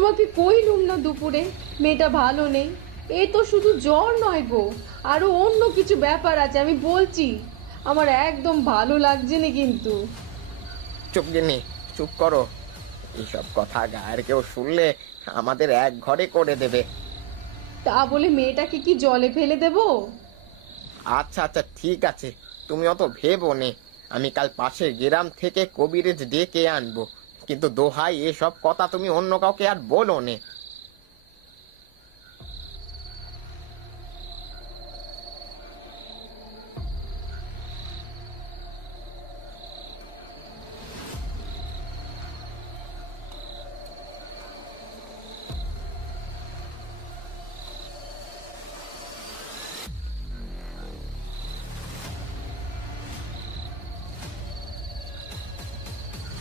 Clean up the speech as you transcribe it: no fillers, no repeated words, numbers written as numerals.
তোমাকে কইলুম না দুপুরে মেয়েটা ভালো নেই। এ তো শুধু জ্বর নয় গো, আরো অন্য কিছু ব্যাপার আছে, আমি বলছি। আমার একদম ভালো লাগছে না কিন্তু। চুপ গিন্নি, চুপ করো। এইসব কথা গায়ের কেউ শুনলে আমাদের এক ঘরে করে দেবে। তা বলে মেয়েটাকে কি জলে ফেলে দেবো? আচ্ছা আচ্ছা, ঠিক আছে, তুমি অত ভেবো নে। আমি কাল পাশের গ্রাম থেকে কবিরেজ ডেকে আনবো। কিন্তু দোহাই, এসব কথা তুমি অন্য কাউকে আর বলো নে।